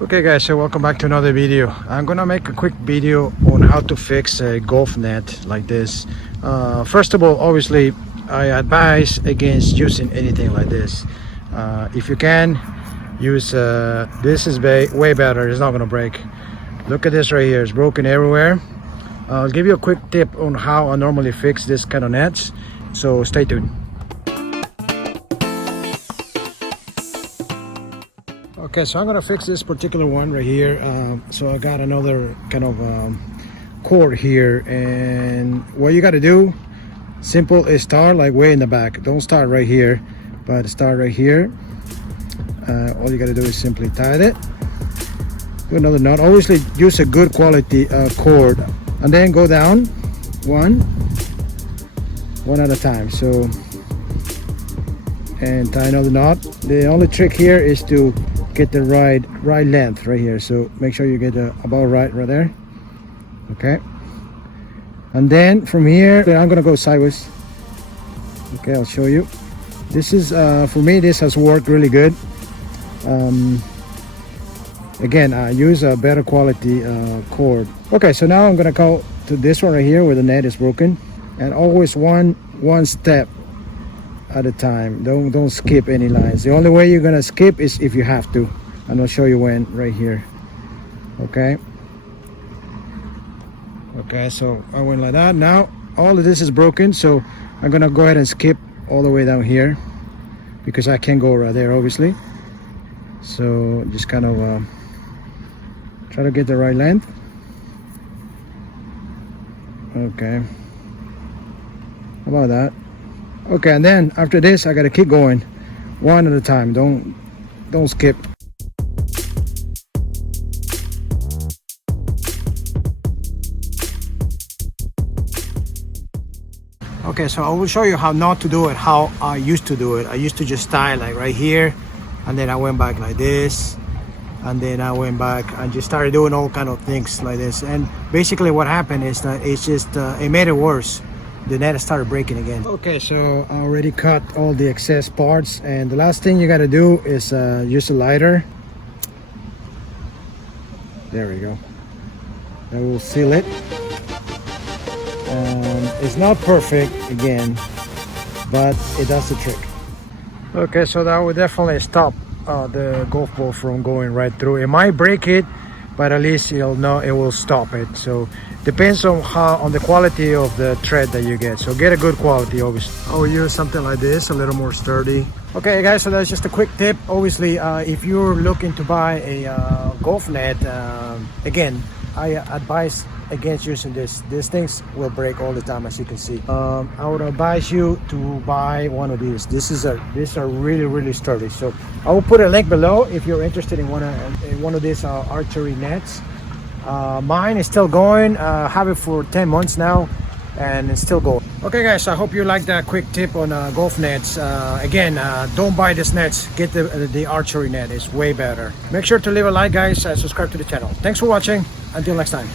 Okay guys, so welcome back to another video. I'm gonna make a quick video on how to fix a golf net like this. First of all, obviously I advise against using anything like this. If you can use this is way better. It's not gonna break. Look at this right here, it's broken everywhere. I'll give you a quick tip on how I normally fix this kind of nets, so stay tuned. Okay, so I'm gonna fix this particular one right here. So I got another kind of cord here, and what you got to do, simple, is start like way in the back. Don't start right here, but start right here. All you got to do is simply tie it. Do another knot. Obviously, use a good quality cord, and then go down one at a time. So, and tie another knot. The only trick here is to get the right length right here, so make sure you get about right there. Okay, and then from here I'm gonna go sideways. Okay, I'll show you. This is for me, this has worked really good. Again, I use a better quality cord. Okay, so now I'm gonna go to this one right here where the net is broken, and always one step at a time. Don't skip any lines. The only way you're gonna skip is if you have to, and I'll show you when right here. Okay, so I went like that. Now all of this is broken, so I'm gonna go ahead and skip all the way down here because I can't go right there obviously. So just kind of try to get the right length. Okay, how about that? Okay, and then after this I gotta keep going one at a time. Don't skip. Okay, so I will show you how not to do it, how I used to do it. I used to just tie like right here, and then I went back like this, and then I went back and just started doing all kind of things like this. And basically what happened is that it's just it made it worse. The net started breaking again. Okay, so I already cut all the excess parts, and the last thing you got to do is use a lighter. There we go. That will seal it. It's not perfect again, but it does the trick. Okay, so that will definitely stop the golf ball from going right through. It might break it, but at least you'll know it will stop it. So depends on the quality of the thread that you get. So get a good quality, obviously. I will use something like this, a little more sturdy. Okay guys, so that's just a quick tip. Obviously if you're looking to buy a golf net, again, I advise against using this. These things will break all the time, as you can see. I would advise you to buy one of these. These are really sturdy. So I will put a link below if you're interested in one of these archery nets. Mine is still going. Have it for 10 months now, and it's still going. Okay guys, I hope you like that quick tip on golf nets. Again, don't buy this nets. Get the archery net. It's way better. Make sure to leave a like guys, and subscribe to the channel. Thanks for watching. Until next time.